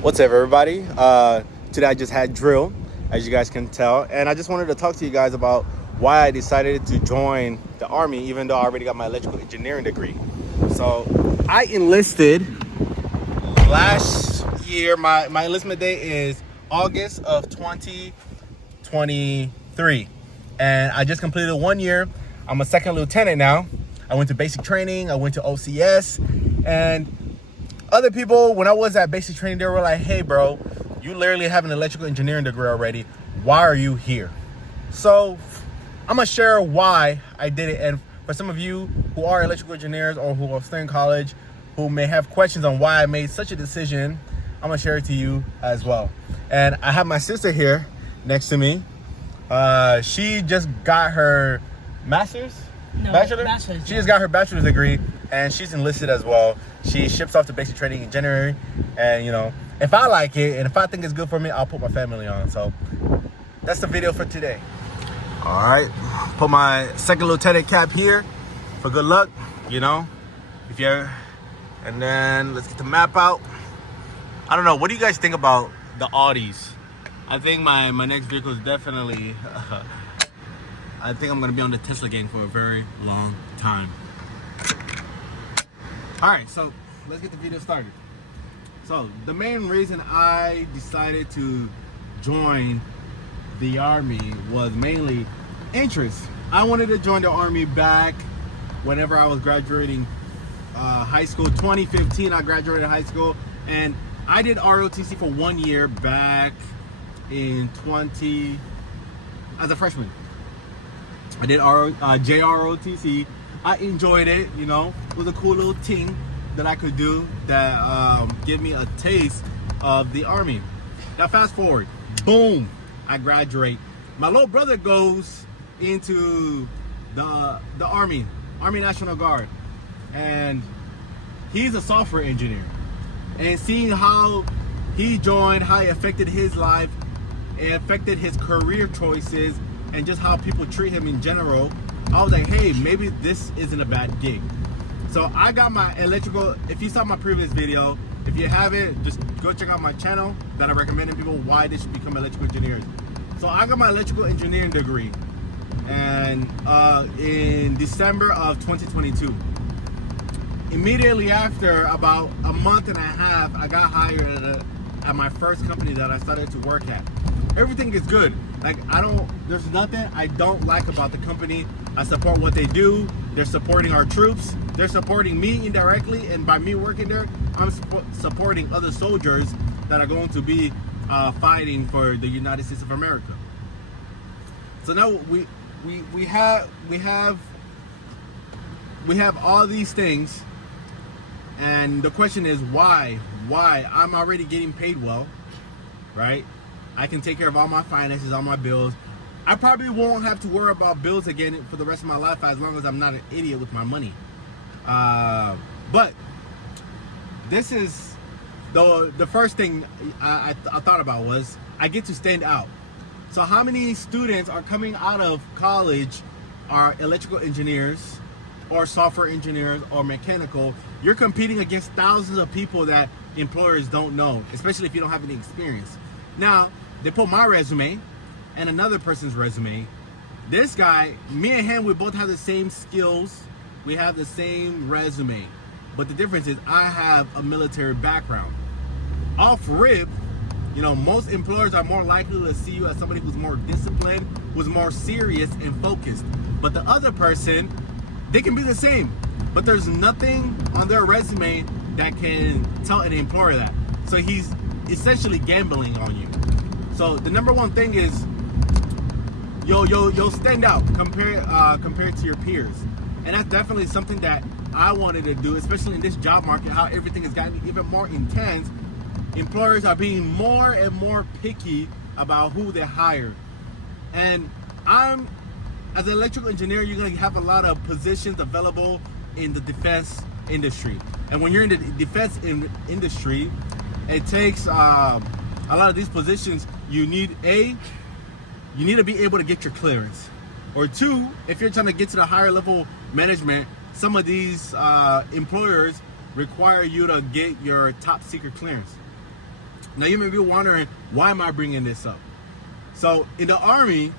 What's up, everybody? Today I just had drill, as you guys can tell, and I just wanted to talk to you guys about why I decided to join the Army, even though I already got my electrical engineering degree. So I enlisted last year. My enlistment date is August of 2023, and I just completed 1 year. I'm a second lieutenant now. I went to basic training. I went to OCS, and other people, when I was at basic training, they were like, hey, bro, you literally have an electrical engineering degree already. Why are you here? So I'm going to share why I did it. And for some of you who are electrical engineers or who are still in college, who may have questions on why I made such a decision, I'm going to share it to you as well. And I have my sister here next to me. She just got her bachelor's. She just got her bachelor's degree, and she's enlisted as well. She ships off to basic training in January, and if I like it and if I think it's good for me, I'll put my family on. So that's the video for today. All right, put my second lieutenant cap here for good luck. If you're, and then let's get the map out. I don't know. What do you guys think about the Audis? I think my next vehicle is definitely. I think I'm gonna be on the Tesla gang for a very long time. All right, so let's get the video started. So the main reason I decided to join the Army was mainly interest. I wanted to join the Army back whenever I was graduating high school. 2015, I graduated high school, and I did ROTC for 1 year back in as a freshman. I did JROTC. I enjoyed it, It was a cool little thing that I could do that give me a taste of the Army. Now fast forward, boom, I graduate. My little brother goes into the Army National Guard, and he's a software engineer. And seeing how he joined, how it affected his life, it affected his career choices, and just how people treat him in general, I was like, hey, maybe this isn't a bad gig. So I got my electrical. If you saw my previous video, if you haven't, just go check out my channel that I recommended people why they should become electrical engineers. So I got my electrical engineering degree, and in December of 2022. Immediately after, about a month and a half, I got hired at my first company that I started to work at. Everything is good. There's nothing I don't like about the company. I support what they do. They're supporting our troops. They're supporting me indirectly, and by me working there, I'm supporting other soldiers that are going to be fighting for the United States of America. So now we have all these things, and the question is why? I'm already getting paid well, right? I can take care of all my finances, all my bills. I probably won't have to worry about bills again for the rest of my life, as long as I'm not an idiot with my money. But this is the first thing I thought about was I get to stand out. So how many students are coming out of college are electrical engineers or software engineers or mechanical? You're competing against thousands of people that employers don't know, especially if you don't have any experience. Now, they put my resume and another person's resume. This guy, me and him, we both have the same skills. We have the same resume. But the difference is I have a military background. Off rip, most employers are more likely to see you as somebody who's more disciplined, who's more serious and focused. But the other person, they can be the same, but there's nothing on their resume that can tell an employer that. So he's essentially gambling on you. So the number one thing is you'll stand out compared to your peers, and that's definitely something that I wanted to do, especially in this job market, how everything has gotten even more intense. Employers are being more and more picky about who they hire, and as an electrical engineer, you're going to have a lot of positions available in the defense industry, and when you're in the defense industry, it takes a lot of these positions. You need to be able to get your clearance, or two, if you're trying to get to the higher level management, some of these employers require you to get your top secret clearance. Now you may be wondering, why am I bringing this up? So in the Army,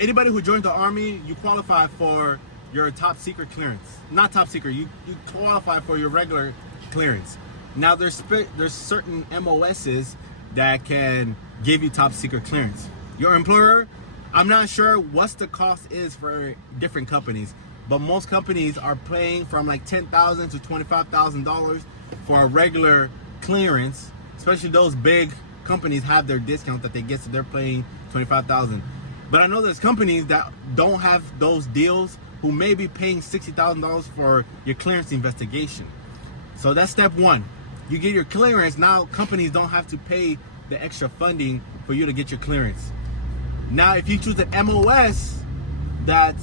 anybody who joins the Army, you qualify for your top secret clearance. Not top secret, you qualify for your regular clearance. Now there's certain MOSs that can give you top secret clearance. Your employer, I'm not sure what the cost is for different companies, but most companies are paying from like $10,000 to $25,000 for a regular clearance. Especially those big companies have their discount that they get, so they're paying $25,000. But I know there's companies that don't have those deals who may be paying $60,000 for your clearance investigation. So that's step one. You get your clearance. Now companies don't have to pay the extra funding for you to get your clearance. Now if you choose an MOS that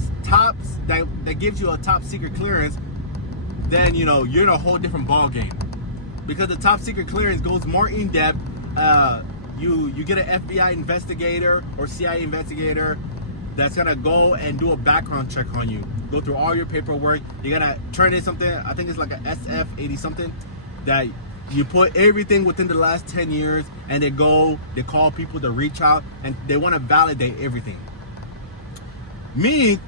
gives you a top secret clearance, then you're in a whole different ball game, because the top secret clearance goes more in depth. You get an FBI investigator or CIA investigator that's gonna go and do a background check on you, go through all your paperwork. You gotta turn in something, I think it's like a SF-80 something, that you put everything within the last 10 years, and they call people to reach out, and they want to validate everything. Me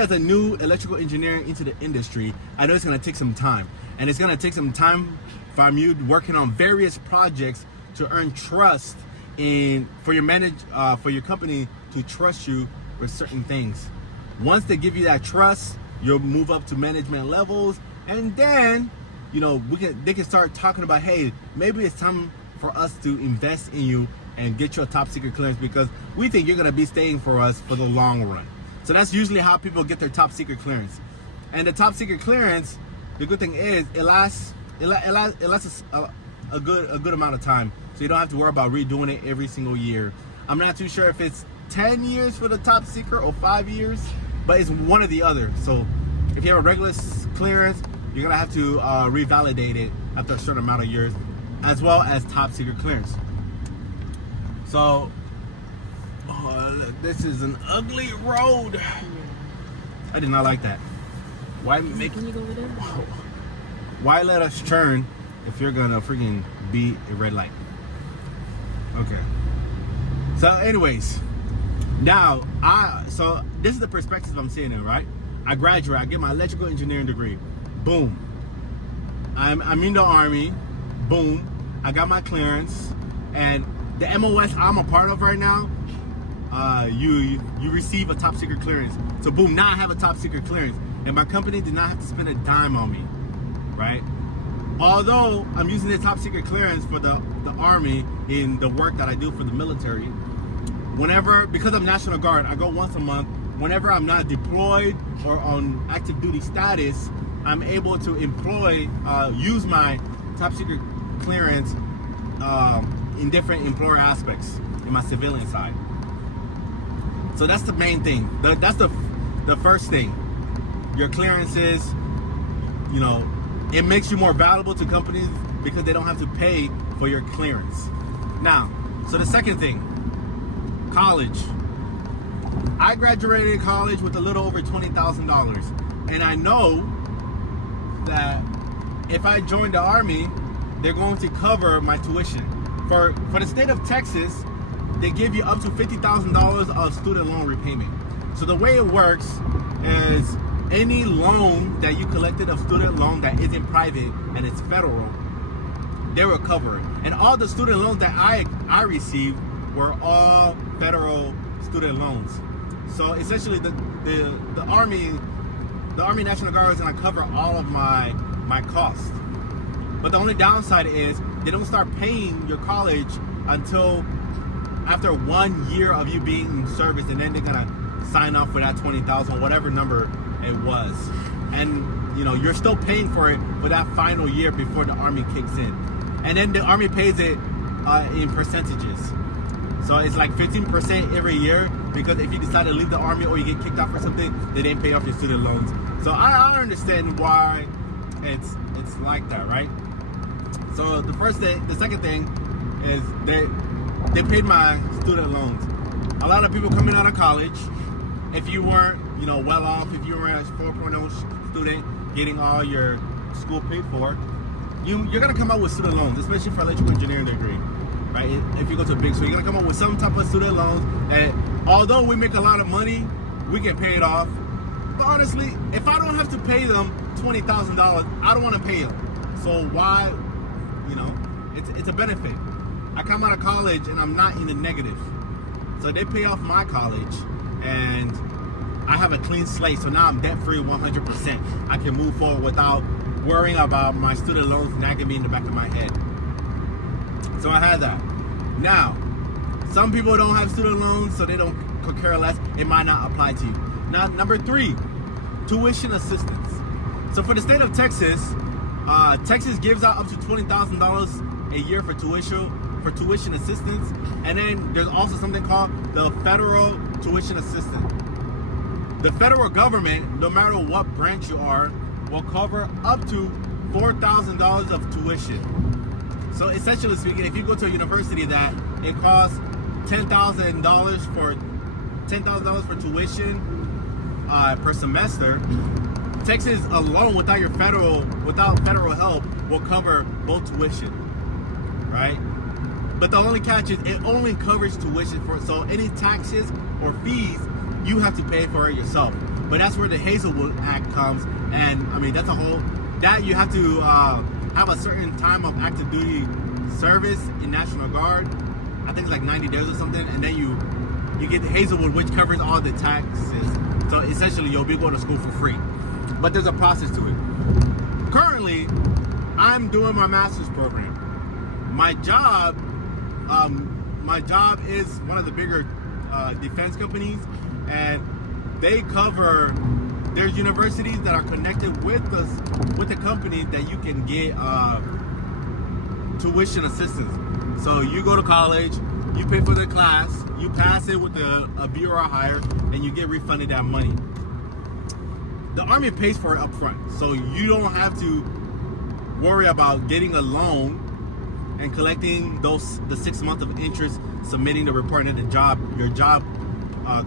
as a new electrical engineer into the industry, I know it's gonna take some time, and it's gonna take some time from you working on various projects to earn trust for your company to trust you with certain things. Once they give you that trust, you'll move up to management levels, and then they can start talking about, hey, maybe it's time for us to invest in you and get your top secret clearance, because we think you're gonna be staying for us for the long run. So that's usually how people get their top secret clearance. And the top secret clearance, the good thing is it lasts a good amount of time, so you don't have to worry about redoing it every single year. I'm not too sure if it's 10 years for the top secret or 5 years, but it's one or the other. So if you have a regular clearance, you're gonna have to revalidate it after a certain amount of years, as well as top secret clearance. So this is an ugly road. Yeah. I did not like that. Can you go over there? Why let us turn if you're gonna freaking be a red light? Okay. So anyways, now so this is the perspective I'm seeing it, right? I graduate, I get my electrical engineering degree. Boom. I'm in the Army. Boom. I got my clearance, and the MOS I'm a part of right now, you receive a top secret clearance. So boom, now I have a top secret clearance, and my company did not have to spend a dime on me, right? Although I'm using the top secret clearance for the Army in the work that I do for the military. Because I'm National Guard, I go once a month. Whenever I'm not deployed or on active duty status, I'm able to use my top secret clearance in different employer aspects in my civilian side. So that's the main thing. That's the first thing. Your clearances, it makes you more valuable to companies because they don't have to pay for your clearance. Now, so the second thing, college. I graduated college with a little over $20,000, and I know that if I join the Army, they're going to cover my tuition. For the state of Texas, they give you up to $50,000 of student loan repayment. So the way it works is any loan that you collected of student loan that isn't private and it's federal, they will cover it. And all the student loans that I received were all federal student loans. So essentially the Army National Guard is gonna cover all of my costs. But the only downside is they don't start paying your college until after 1 year of you being in service, and then they're gonna sign off for that 20,000, whatever number it was. And you're still paying for it for that final year before the Army kicks in. And then the Army pays it in percentages. So it's like 15% every year, because if you decide to leave the Army or you get kicked out for something, they didn't pay off your student loans. So I understand why it's like that, right? So the second thing is they paid my student loans. A lot of people coming out of college, if you weren't well off, if you were a 4.0 student getting all your school paid for, you're gonna come out with student loans, especially for electrical engineering degree, right? If you go to a big school, you're gonna come up with some type of student loans that, although we make a lot of money, we can pay it off. But honestly, if I don't have to pay them $20,000, I don't want to pay them. So why? You know, it's a benefit. I come out of college and I'm not in the negative. So they pay off my college and I have a clean slate. So now I'm debt free 100%. I can move forward without worrying about my student loans nagging me in the back of my head. So I had that. Now, some people don't have student loans, so they don't could care less. It might not apply to you. Now, number 3, tuition assistance. So for the state of Texas, Texas gives out up to $20,000 a year for tuition assistance, and then there's also something called the federal tuition assistance. The federal government, no matter what branch you are, will cover up to $4,000 of tuition. So essentially speaking, if you go to a university that it costs $10,000 for tuition per semester, Texas alone, without federal help, will cover both tuition, right? But the only catch is it only covers tuition so any taxes or fees you have to pay for it yourself. But that's where the Hazelwood Act comes, and I mean that's a whole that you have to have a certain time of active duty service in National Guard. I think it's like 90 days or something, and then you get the Hazelwood, which covers all the taxes. So essentially, you'll be going to school for free. But there's a process to it. Currently, I'm doing my master's program. My job is one of the bigger defense companies, and they cover. There's universities that are connected with the company that you can get tuition assistance. So you go to college, you pay for the class, you pass it with a B or a higher, and you get refunded that money. The Army pays for it up front, so you don't have to worry about getting a loan and collecting the 6 months of interest, submitting the report, and your job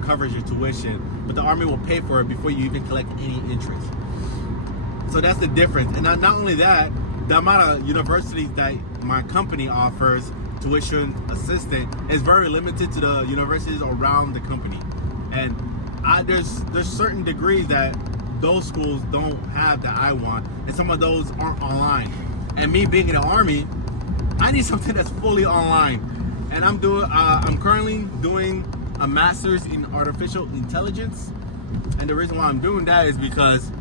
covers your tuition, but the Army will pay for it before you even collect any interest. So that's the difference. And not only that, the amount of universities that my company offers tuition assistance is very limited to the universities around the company. And there's certain degrees that those schools don't have that I want, and some of those aren't online. And me being in the Army, I need something that's fully online. And I'm currently doing a master's in artificial intelligence, and the reason why I'm doing that is because,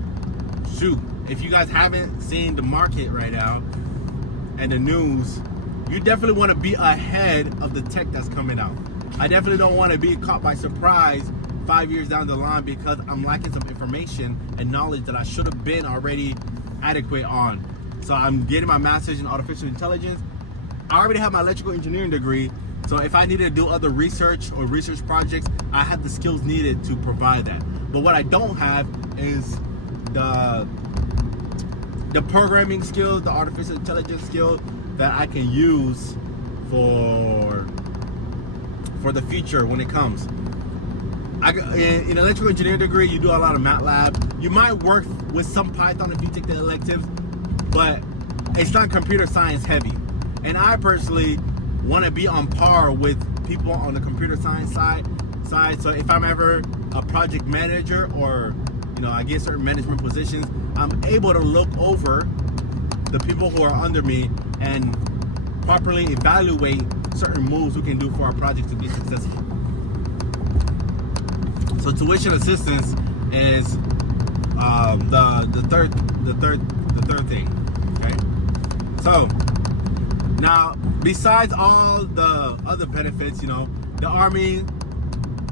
if you guys haven't seen the market right now and the news, you definitely want to be ahead of the tech that's coming out. I definitely don't want to be caught by surprise 5 years down the line because I'm lacking some information and knowledge that I should have been already adequate on. So I'm getting my master's in artificial intelligence. I already have my electrical engineering degree, so if I needed to do other research or research projects, I have the skills needed to provide that. But what I don't have is the programming skills, the artificial intelligence skills that I can use for the future when it comes. In electrical engineering degree, you do a lot of MATLAB. You might work with some Python if you take the electives, but it's not computer science heavy. And I personally want to be on par with people on the computer science side. So if I'm ever a project manager or I get certain management positions, I'm able to look over the people who are under me and properly evaluate certain moves we can do for our project to be successful. So tuition assistance is the third thing. Okay. So now, besides all the other benefits, the Army,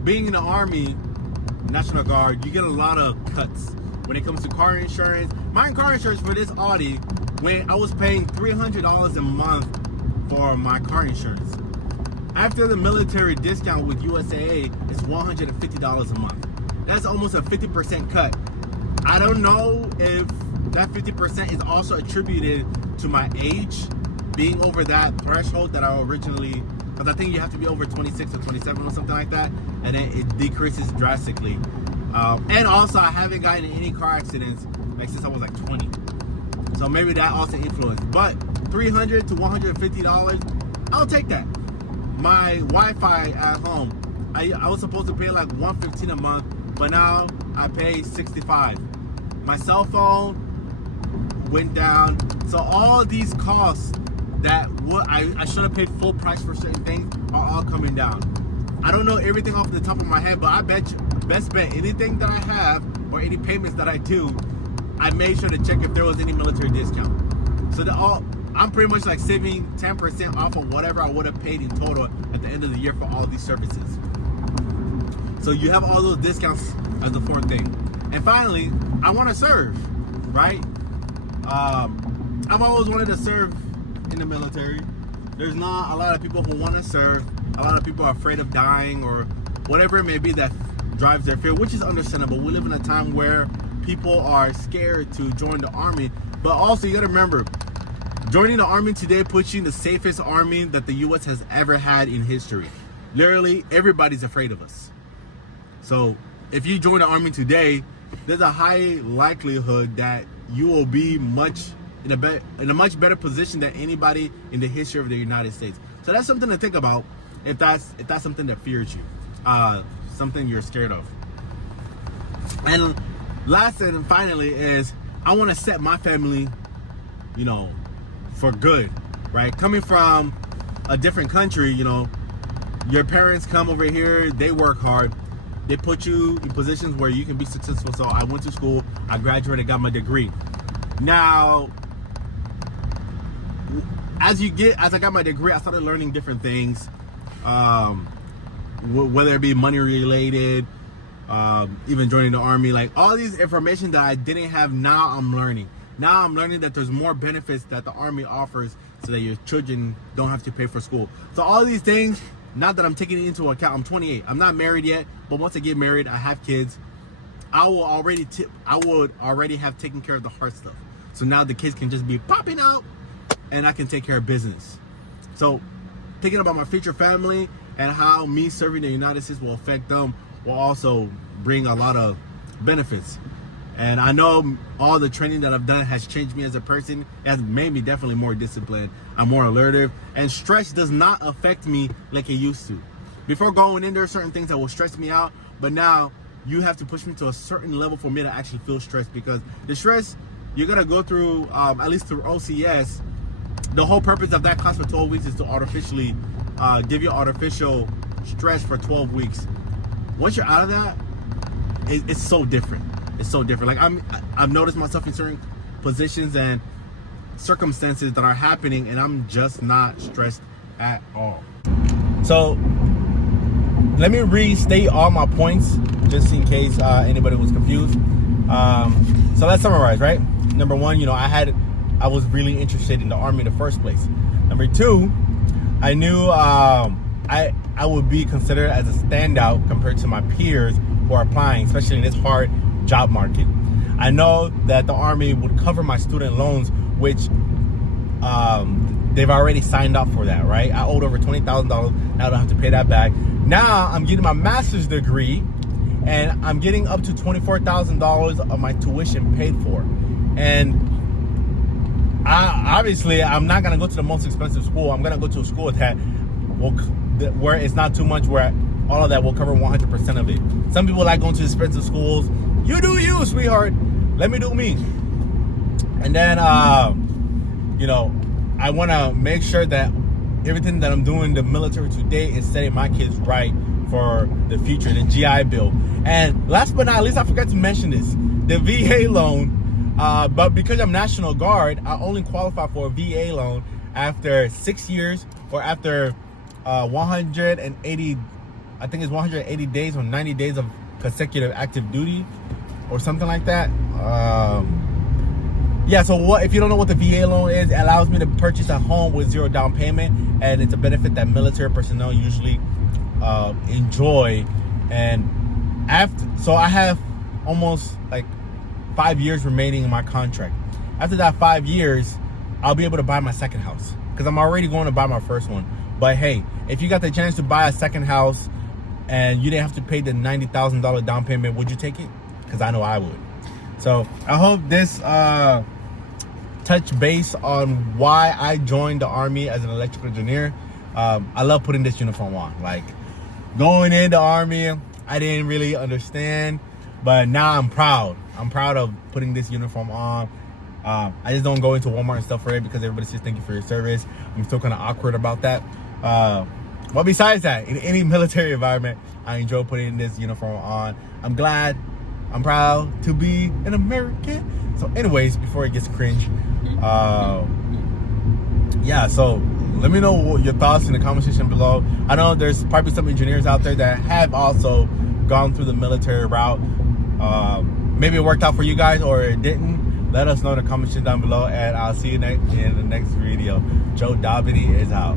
being in the Army, National Guard, you get a lot of cuts when it comes to car insurance. My car insurance for this Audi, when I was paying $300 a month for my car insurance. After the military discount with USAA, it's $150 a month. That's almost a 50% cut. I don't know if that 50% is also attributed to my age, being over that threshold that I originally, because I think you have to be over 26 or 27 or something like that, and then it decreases drastically. And also, I haven't gotten in any car accidents since I was like 20. So maybe that also influenced. But $300 to $150, I'll take that. My Wi-Fi at home, I was supposed to pay like $115 a month, but now I pay $65. My cell phone went down. So all these costs that I should have paid full price for certain things are all coming down. I don't know everything off the top of my head, but I bet you, best bet, anything that I have or any payments that I do, I made sure to check if there was any military discount. So I'm pretty much like saving 10% off of whatever I would have paid in total at the end of the year for all these services. So you have all those discounts as the fourth thing. And finally, I want to serve, right? I've always wanted to serve in the military. There's not a lot of people who want to serve. A lot of people are afraid of dying or whatever it may be that drives their fear, which is understandable. We live in a time where people are scared to join the army. But also, you got to remember, joining the army today puts you in the safest army that the U.S. has ever had in history. Literally, everybody's afraid of us. So if you join the army today, there's a high likelihood that you will be in a much better position than anybody in the history of the United States. So that's something to think about if that's something that fears you, something you're scared of. And last and finally is I want to set my family, for good, right? Coming from a different country, your parents come over here, they work hard. They put you in positions where you can be successful. So I went to school, I graduated, got my degree. Now, as I got my degree, I started learning different things, whether it be money related, even joining the army, like all these information that I didn't have. Now I'm learning. Now I'm learning that there's more benefits that the army offers so that your children don't have to pay for school. So all these things, not that I'm taking it into account. I'm 28. I'm not married yet, but once I get married, I have kids. I would already have taken care of the hard stuff. So now the kids can just be popping out and I can take care of business. So thinking about my future family and how me serving the United States will affect them will also bring a lot of benefits. And I know all the training that I've done has changed me as a person. It has made me definitely more disciplined. I'm more alert. And stress does not affect me like it used to. Before going in, there are certain things that will stress me out. But now you have to push me to a certain level for me to actually feel stressed. Because the stress you're going to go through, at least through OCS, the whole purpose of that class for 12 weeks is to artificially give you artificial stress for 12 weeks. Once you're out of that, it's so different. It's so different. Like I've noticed myself in certain positions and circumstances that are happening, and I'm just not stressed at all. So let me restate all my points just in case anybody was confused. So let's summarize, right? Number one, I was really interested in the army in the first place. Number two, I knew I would be considered as a standout compared to my peers who are applying, especially in this hard job market. I know that the army would cover my student loans, which they've already signed up for that, right? I owed over $20,000. Now I don't have to pay that back. Now I'm getting my master's degree and I'm getting up to $24,000 of my tuition paid for. And I'm not going to go to the most expensive school. I'm going to go to a school where it's not too much, where all of that will cover 100% of it. Some people like going to expensive schools. You do you, sweetheart. Let me do me. And then, I want to make sure that everything that I'm doing in the military today is setting my kids right for the future, the GI Bill. And last but not least, I forgot to mention this, the VA loan. But because I'm National Guard, I only qualify for a VA loan after 6 years or after 180, I think it's 180 days or 90 days of consecutive active duty or something like that. So if you don't know what the VA loan is, it allows me to purchase a home with zero down payment, and it's a benefit that military personnel usually enjoy. And so I have almost like 5 years remaining in my contract. After that 5 years, I'll be able to buy my second house because I'm already going to buy my first one. But hey, if you got the chance to buy a second house and you didn't have to pay the $90,000 down payment, would you take it? Because I know I would. So I hope this touch base on why I joined the Army as an electrical engineer. I love putting this uniform on. Like, going in the Army, I didn't really understand, but now I'm proud. I'm proud of putting this uniform on. I just don't go into Walmart and stuff for it because everybody says thank you for your service. I'm still kind of awkward about that. But besides that, in any military environment, I enjoy putting this uniform on. I'm glad, I'm proud to be an American. So anyways, before it gets cringe, yeah, so let me know your thoughts in the comment section below. I know there's probably some engineers out there that have also gone through the military route. Maybe it worked out for you guys or it didn't. Let us know in the comment section down below, and I'll see you in the next video. Jodabeni is out.